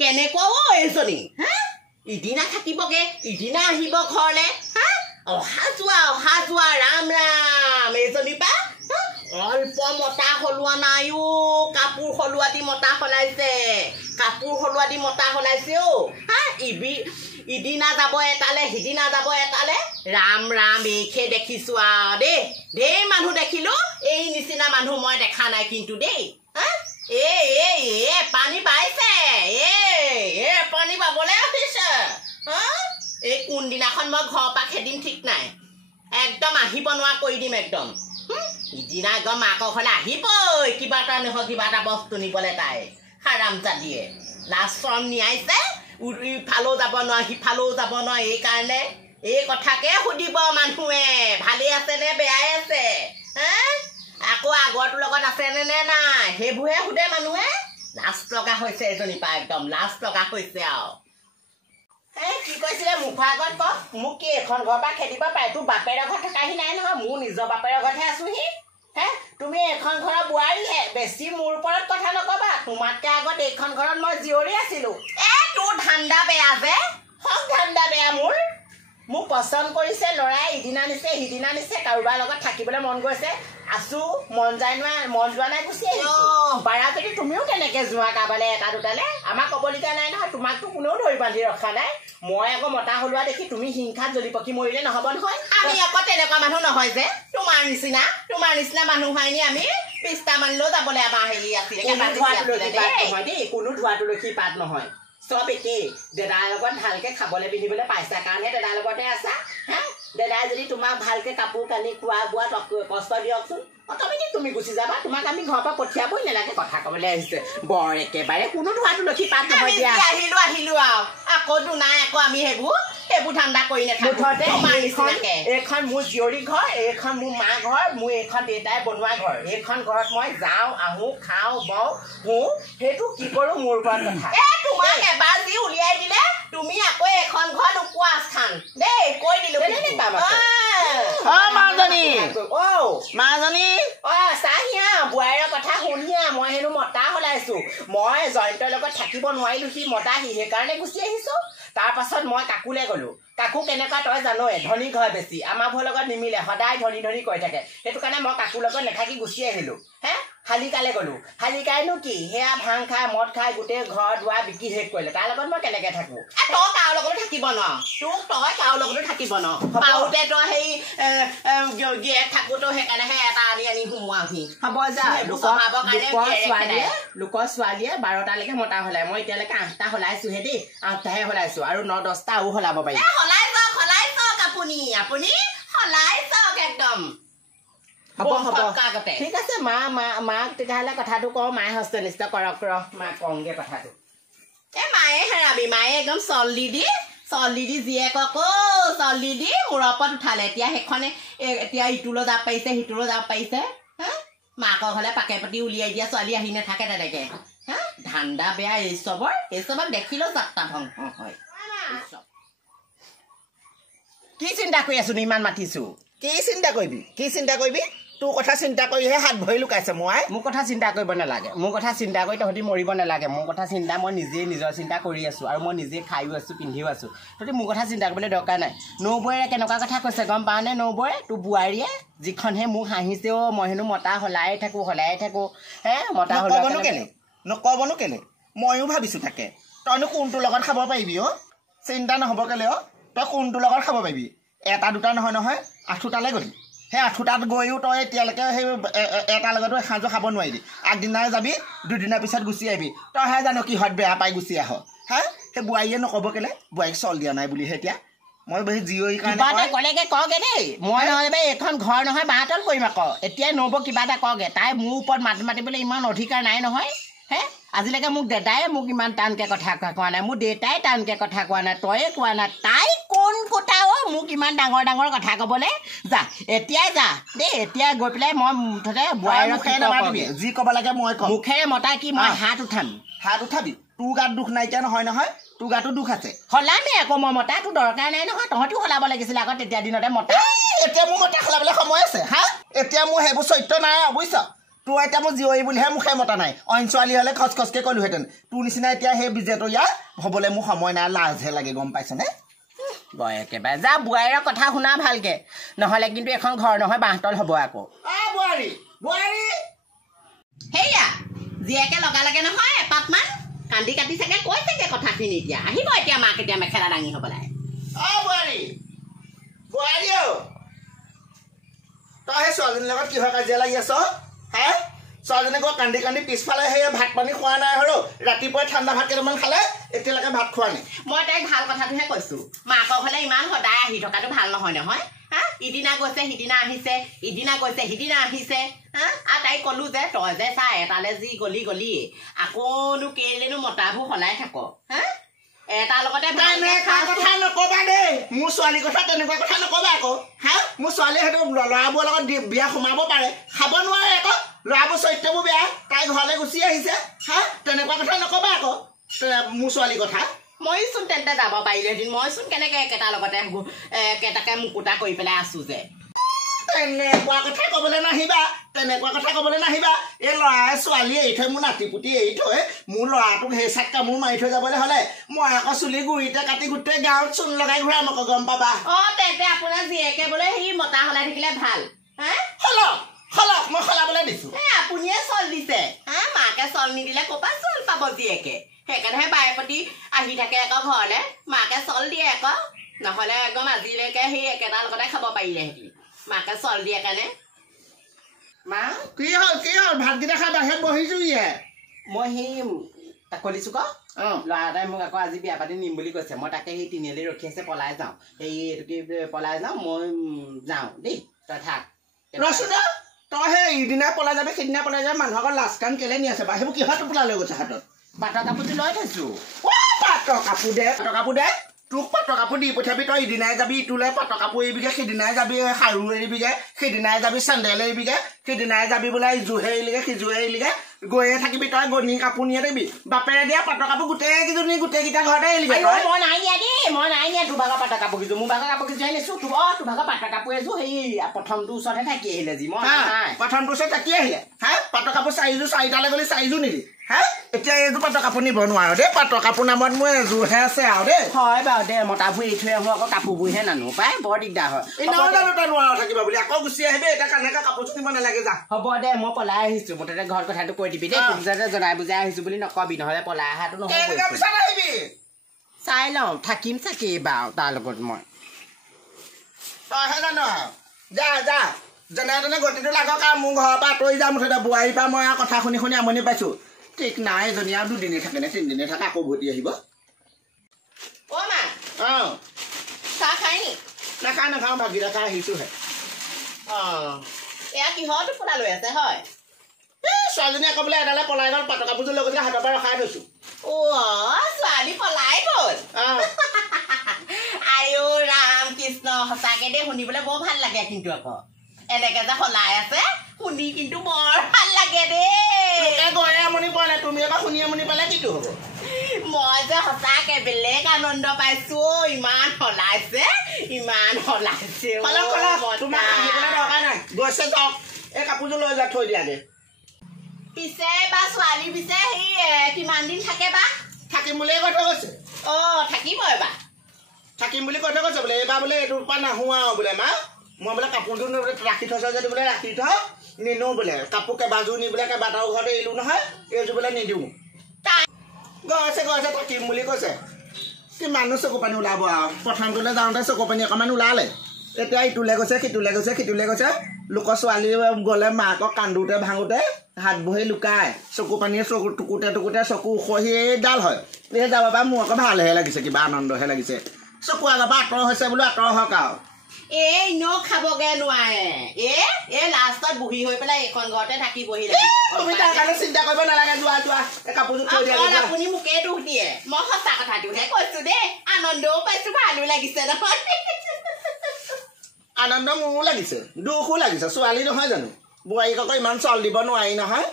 কেনেকুৱা এইজনী হা ইদিনা থাকিবগে ইদিনা আহিব ঘৰলে হা অহা যোৱা ৰাম ৰাম এইজনী পা অল্প মতা সলোৱা নাইও কাপোৰ সলোৱা দি মতা সলাইছে অ হা ইদিনা যাব এটালে সিদিনা যাব এটালে ৰাম ৰাম এইখে দেখিছো আৰু দেই মানুহ দেখিলো এই নিচিনা মানুহ মই দেখা নাই কিন্তু দেই হা পানী পাইছে পানী পাবলৈ আহিছে হা এই কোনদিনাখন মই ঘৰৰ পৰা খেদিম ঠিক নাই একদম আহিব নোৱাৰা কৰি দিম একদম ইদিনা একদম মাকৰ ঘৰলৈ আহিবই কিবা এটা নহয় কিবা এটা বস্তু নিবলৈ তাই হাৰামজাদিয়ে লাজ চৰম নিয়াইছে ইফালেও যাব নোৱাৰে সিফালেও যাব নোৱাৰে এইকাৰণে এই কথাকে সুধিব মানুহে ভালে আছে নে বেয়াই আছে আকৌ আগৰটোৰ লগত আছেনে নে নাই সেইবোৰহে সুধে মানুহে লাজ লগা হৈছে এজনী পা একদম লাজ লগা হৈছে আৰু কি কৈছিলে মুখৰ আগত ক মোক কি এখন ঘৰৰ পৰা খেদিব পাৰে তোৰ বাপেৰৰ ঘৰত থকাহি নাই নহয় মোৰ নিজৰ বাপেৰৰ ঘৰতহে আছোহি তুমি এখন ঘৰৰ বোৱাৰীহে বেছি মোৰ ওপৰত কথা নকবা তোমাতকে আগত এইখন ঘৰত মই জীয়ৰী আছিলো তোৰ ধান্দা বেয়া যে হক ধান্দা বেয়া মোক পচন্দ কৰিছে ল'ৰাই ইদিনা নিছে সিদিনা নিছে কাৰোবাৰ লগত থাকিবলৈ মন গৈছে আছো মন যোৱা নাই গুচি আহিছো বাৰা যদি তুমিও তেনেকে যোৱা কাবালে এটা দুটালে আমাক ক'বলগীয়া নাই নহয় তোমাকতো কোনেও ধৰি বান্ধি ৰখা নাই মই আকৌ মতা হলোৱা দেখি তুমি হিংসাত জ্বলি পকি মৰিলে নহ'ব নহয় আমি আকৌ তেনেকুৱা মানুহ নহয় যে তোমাৰ নিচিনা মানুহ হয়নি আমি পিস্তা মানিলেও যাবলৈ আমাৰ হেৰি আছিলে কোনো ধোৱা তুলসী পাত নহয় চব একেই দাদাৰ লগত ভালকে খাবলৈ পিন্ধিবলৈ পাইছা কাৰণেহে দাদাৰ লগতে আছা দাদাই যদি তোমাক ভালকে কাপোৰ কানি খোৱা বোৱাত কষ্ট দিয়কচোন অট'মেটিক তুমি গুচি যাবা তোমাক আমি ঘৰৰ পৰা পঠিয়াবই নালাগে কথা ক'বলৈ আহিছে বৰ একেবাৰে কোনো ধোৱা তুলসী পাত নহয় দিয়া আহিলো আৰু আকৌ নাই আকৌ আমি সেইবোৰ ঠাণ্ডা কৰি নাথাকো এইখন মোৰ জীয়ৰী ঘৰ এইখন মোৰ মা ঘৰ মোৰ এইখন দেউতাই বনোৱা ঘৰ এইখন ঘৰত মই যাওঁ আহো খাওঁ বওঁ শুওঁ সেইটো কি কৰো মোৰ ওপৰত কথা তোমাক এবাৰ যি উলিয়াই দিলে তুমি আকৌ এখন ঘৰ নোপোৱা স্থান দেই কৈ দিলো মাজনী চাহিয়া বোৱাৰীৰ কথা শুনিয়া মই হেনো মতা সলাইছো মই জয়ন্তৰ লগত থাকিব নোৱাৰিলো সি মতাহি সেইকাৰণে গুচি আহিছো তাৰ পাছত মই কাকুলে গলো কাকু কেনেকুৱা তই জানই ধনী ঘৰ বেছি আমাৰ ঘৰৰ লগত নিমিলে সদায় ধনী কৈ থাকে সেইটো কাৰণে মই কাকুৰ লগত নাথাকি গুচি আহিলো শালিকালে গলো শালিকাইনো কি সেয়া ভাং খাই মদ খাই গোটেই ঘৰ দুৱাৰ বিকি শেষ কৰিলে তাৰ লগত মই কেনেকে থাকো তই তাৰ লগতো থাকিব তই তাৰ লগতো থাকিব পাওঁতে তই সেই গিয়েক থাকোতো সেইকাৰণেহে এটা আনি সোমোৱাহি হ'ব যা লোকৰ ছোৱালীয়ে 12টালৈকে মতা সলাই মই এতিয়ালৈকে 8টা সলাইছোহে দেই 8টাহে সলাইছো আৰু 9-10টা আৰু সলাব পাৰি সলাই চাওক আপুনি সলাই চাওক একদম ঠিক আছে মাক তেতিয়াহ'লে কথাটো কওঁ মায়ে হস্তনিষ্ঠ কৰক মা কওঁগে কথাটো মায়ে হেৰাবি মায়ে একদম চল্লি দি জীয়েকক চল্লি দি মূৰৰ ওপৰত উঠালে এতিয়া সেইখনে এতিয়া ইটোলৈ যাব পাৰিছে সিটোলৈ যাব পাৰিছে মাকৰ ঘৰলে পাকে পাতি উলিয়াই দিয়া ছোৱালী আহি নাথাকে তেনেকে ধান্দা বেয়া এইচবক দেখিলেও যাত্ৰা ভংগ হয় কি চিন্তা কৰি আছো ইমান মাতিছো কি চিন্তা কৰিবি তোৰ কথা চিন্তা কৰিহে হাত ভৰি লুকাইছে মোৰ কথা চিন্তা কৰিব নালাগে মোৰ কথা চিন্তা কৰি তহঁতি মৰিব নালাগে মোৰ কথা চিন্তা মই নিজেই নিজৰ চিন্তা কৰি আছো আৰু মই নিজে খাইও আছো পিন্ধিও আছো তহঁতি মোৰ কথা চিন্তা কৰিবলৈ দৰকাৰ নাই নৌবৈৰে কেনেকুৱা কথা কৈছে গম পাওঁ নে নৌবৈ তোৰ বোৱাৰীয়ে যিখনহে মোক হাঁহিছে মই হেনো মতা সলাই থাকো মতা নকবনো কেলে ময়ো ভাবিছো তাকে তইনো কোনটোৰ লগত খাব পাৰিবি চিন্তা নহ'ব কেলে তই কোনটোৰ লগত খাব পাৰিবি এটা দুটা নহয় 8টালৈ গ'লি সেই 8টাত গৈও তই এতিয়ালৈকে সেই এটাৰ লগতো এসাঁজো খাব নোৱাৰিবি আগদিনাই যাবি 2 দিনৰ পিছত গুচি আহিবি তইহে জানো কিহত বেয়া পাই গুচি আহ সেই বোৱাৰীয়ে নক'ব কেলে বোৱাৰীক চল দিয়া নাই বুলিহে এতিয়া মই জীয়ৰী কাৰণে কলেগে কওঁগে দেই মই নহ'লে এইখন ঘৰ নহয় বাঁহতল কৰিম আকৌ এতিয়াই নব কিবা এটা কওঁগে তাই মোৰ ওপৰত মাতিবলৈ ইমান অধিকাৰ নাই নহয় আজিলৈকে মোক দেউতাই মোক ইমান টানকৈ কথা কোৱা নাই মোৰ দেউতাই টানকৈ কথা কোৱা নাই তয়ে কোৱা নাই তাই কোন কোটাও মোক ইমান ডাঙৰ কথা ক'বলৈ যা এতিয়াই যা দেই এতিয়া গৈ পেলাই মই মুঠতে বোৱাৰীৰ যি ক'ব লাগে মই মুখেৰে মতা কি মই হাত উঠাবি তোৰ গাত দুখ নাইকিয়া নহয় তোৰ গাতো দুখ আছে সলামে আকৌ মই মতা তোৰ দৰকাৰ নাই নহয় তহঁতিও সলাব লাগিছিলে আকৌ তেতিয়া দিনতে মতা এতিয়া মোৰ মতা সলাবলৈ সময় আছে এতিয়া মোৰ সেইবোৰ চৰিত্ৰ নাই বুজিছ তোৰ এতিয়া মোৰ জীয়ৰী বুলিহে মুখে মতা নাই অইন ছোৱালী হ'লে খচখচকে ক'লোহেঁতেন তোৰ নিচিনা এতিয়া সেই বিজেতো ইয়াৰ হ'বলৈ মোৰ সময় নাই লাজহে লাগে গম পাইছনে বয় একেবাৰে যা বোৱাৰীৰ কথা শুনা ভালকে নহ'লে কিন্তু এখন ঘৰ নহয় বাঁহতল হ'ব আকৌ বোৱাৰী বোৱাৰী সেয়া জীয়েকে লগালগে নহয় এপাতমান কান্দি কাটি চাগে কৈ চাগে কথাখিনি এতিয়া আহিব এতিয়া মাক এতিয়া মেখেলা দাঙি হ'বলৈ বোৱাৰী বোৱাৰী তই সেই ছোৱালীজনীৰ লগত কিহৰ কাজিয়া লাগি আছ হে ছোৱালীজনী গৈ কান্দি কান্দি পিছফালে সেই ভাত পানী খোৱা নাই আৰু ৰাতিপুৱাই ঠাণ্ডা ভাত কেইটামান খালে এতিয়ালৈকে ভাত খোৱা নাই মই তাইক ভাল কথাটোহে কৈছোঁ মাকৰ ঘৰলে ইমান সদায় আহি থকাটো ভাল নহয় নহয় হা ইদিনা গৈছে সিদিনা আহিছে ইদিনা গৈছে সিদিনা আহিছে হা আৰু তাইক ক'লোঁ যে তই যে চা এটালৈ যি গলি আকৌনো কেলেনো মতাবোৰ সলাই থাক হা এটাৰ লগতে কথা নকবা দেই মোৰ ছোৱালীৰ কথা তেনেকুৱা কথা নকবা আকৌ হা মোৰ ছোৱালীয়ে সেইটো ল'ৰাবোৰৰ লগত বিয়া সোমাব পাৰে খাব নোৱাৰে আকৌ ল'ৰাবোৰ চৰিত্ৰবোৰ বেয়া তাই ঘৰলৈ গুচি আহিছে হা তেনেকুৱা কথা নকবা আকৌ মোৰ ছোৱালীৰ কথা মইচোন তেন্তে যাব পাৰিলোহেঁতেন মইচোন কেনেকৈ একেটাৰ লগতে একেটাকে মুকুতা কৰি পেলাই আছোঁ যে তেনেকুৱা কথা ক'বলৈ নাহিবা এই ল'ৰাই ছোৱালী এৰি থৈ মোৰ নাতিপুতি এৰি থৈ মোৰ ল'ৰাটোক সেই চাক কামোৰ মাৰি থৈ যাবলৈ হ'লে মই আকৌ চুলি গুৰিতে কাটি গোটেই গাঁৱত চূণ লগাই ঘূৰাম আকৌ গম পাবা তেন্তে আপোনাৰ জীয়েকে বোলে সেই মতা সলাই থাকিলে ভাল হা সলক মই সলাবলৈ দিছোঁ আপুনিয়ে চল দিছে হা মাকে চল নিদিলে ক'ৰ পৰা চল পাব জীয়েকে সেইকাৰণেহে বায়ে প্ৰতি আহি থাকে আকৌ ঘৰলৈ মাকে চল দিয়ে আকৌ নহ'লে একদম আজিলৈকে সেই একেটাৰ লগতে খাব পাৰিলেহেঁতেন মাকে চল দিয়ে কাৰণে মা কি হ'ল ভাতকেইটা খাই বাহিৰত বহিছোঁহিহে মই সেই তাকলি চুক ল'ৰা এটাই মোক আকৌ আজি বিয়া পাতি নিম বুলি কৈছে মই তাকে সেই তিনিআলি ৰখি আছে পলাই যাওঁ সেই এইটো কি পলাই যাওঁ মই যাওঁ দেই তই থাক ৰচোন তই সেই ইদিনা পলাই যাবি সিদিনা পলাই যাবি মানুহৰ আগত লাজ কাণ কেলে নি আছে বা সেইবোৰ কিহৰ টোপোলা লৈ গৈছে হাতত পাটৰ কাপোৰটো লৈ থৈছোঁ পাটৰ কাপোৰ দে তোক পাটৰ কাপোৰ দি পঠিয়াবি তই ইদিনাই যাবি ইটোলৈ পাটৰ কাপোৰ এৰিবিগে সিদিনাই যাবি সাৰু এৰিবিগে সিদিনাই যাবি চেণ্ডেল এৰিবিগে সিদিনাই যাবি বোলে জোহে এৰিলিগে সিজোহে এৰিলিগে গৈয়ে থাকিবি তই গণি কাপোৰ নিয়ে দিবি বাপেৰে দিয়া পাটৰ কাপোৰ গোটেইকেইটা ঘৰতে এৰিলিগে মই নাই নিয়া দেই মই নাই নিয়া তোৰ ভাগৰ পাটৰ কাপোৰ কিজোৰ মোৰ ভাগৰ কাপোৰ কিজোৰ নিছোঁ তোৰ ভাগৰ পাটৰ কাপোৰ এযোৰ সেই প্ৰথমটোৰ ওচৰতহে থাকি আহিলে যি মই প্ৰথমটোৰ ওচৰত থাকি আহিলে হা পাটৰ কাপোৰ চাৰিটালৈ গ'লি চাৰিযোৰ নিদি হা এতিয়া এইযোৰ পাটৰ কাপোৰ নিব নোৱাৰো দেই পাটৰ কাপোৰ নামত মোৰ এযোৰহে আছে আৰু দেই হয় বাৰু দে মতাবোৰ এৰি থৈ আহোঁ আকৌ কাপোৰবোৰহে নানো পাই বৰ দিগদাৰ হয় নোৱাৰো থাকিবা বুলি আকৌ গুচি আহিবি এতিয়া কেনেকৈ কাপোৰ কিনিব নালাগে যা হ'ব দে মই পলাই আহিছোঁ মুঠতে ঘৰত কথাটো কৈ দিবি দেই তোক যাতে জনাই বুজাই আহিছোঁ বুলি নকবি নহ'লে পলাই অহাটো নহ'ব চাই লওঁ থাকিম চাগে এইবাৰ তাৰ লগত মই তইহে জানো যা যেনে তেনে গতিটো লাগক আৰু মোৰ ঘৰৰ পৰা আঁতৰি যাম মুঠতে বোৱাৰীৰ পৰা মই কথা শুনি আমনি পাইছোঁ ঠিক নাই এজনী আৰু 2 দিনে থাকে নে 3 দিনে থাকে আকৌ উভতি আহিব চাহ খাই নি নাখাওঁ ভাগিৰা খাই আহিছোঁহে এয়া কিহৰ টোপোলা লৈ আছে হয় ছোৱালীজনী আকৌ বোলে এডালে পলাই গ'ল পাটৰ কাপোৰযোৰ লৈ গৈছিলে হাতৰ পৰা ৰখাই থৈছোঁ ছোৱালী পলাই গ'ল আইও ৰাম কৃষ্ণ সঁচাকে দেই শুনিবলৈ বৰ ভাল লাগে কিন্তু আকৌ এনেকে যে সলাই আছে শুনি কিন্তু বৰ ভাল লাগে দেই গৈয়ে আমনি পোৱা নাই তুমি এবাৰ শুনি আমনি পালে কিটো হ'ব মই যে সঁচাকে বেলেগ আনন্দ পাইছো ইমান সলাইছে গৈছে যাওক এই কাপোৰযোৰ লৈ যা থৈ দিয়াগে পিছে বা ছোৱালী পিছে সেই কিমান দিন থাকে বা থাকিম বুলিয়ে কৈ থৈ গৈছে থাকিব এবাৰ থাকিম বুলি কৈ থৈ গৈছে বোলে এইবাৰ বোলে এইটোৰ পৰা নাহোঁ আৰু বোলে মা মই বোলে কাপোৰযোৰ ৰাখি থৈছ যদি বোলে ৰাখি থ নিনো বোলে কাপোৰ কেইবাযোৰ নি বোলে কেইবাটাও ঘৰতে এৰিলোঁ নহয় এইযোৰ বোলে নিদিওঁ গৈছে থাকিম বুলি কৈছে কিমানো চকু পানী ওলাব আৰু প্ৰথমটোলৈ যাওঁতে চকু পানী অকণমান ওলালে এতিয়া ইটোলৈ গৈছে সিটোলৈ গৈছে লোকৰ ছোৱালী গ'লে মাকক কান্দোতে ভাঙোতে হাত বহি লুকাই চকু পানীয়ে টুকুতে চকু উখহি ডাল হয় এই যাব পৰা মোৰ আকৌ ভালহে লাগিছে কিবা আনন্দহে লাগিছে চকু আগৰ পৰা আঁতৰ হৈছে বোলো আঁতৰ হওক আৰু এনেও খাবগে নোৱাৰে লাষ্টত বহি হৈ পেলাই এইখন ঘৰতে থাকি বহি তুমি তাৰ কাৰণে চিন্তা কৰিব নালাগে যোৱা কাপোৰযোৰ থৈ দিয়া আপুনি মোকে দুখ দিয়ে মই সঁচা কথাটোহে কৈছো দেই আনন্দও পাইছো ভালো লাগিছে নহয় আনন্দ মোৰো লাগিছে দুখো লাগিছে ছোৱালী নহয় জানো বোৱাৰীক আকৌ ইমান চল দিব নোৱাৰি নহয়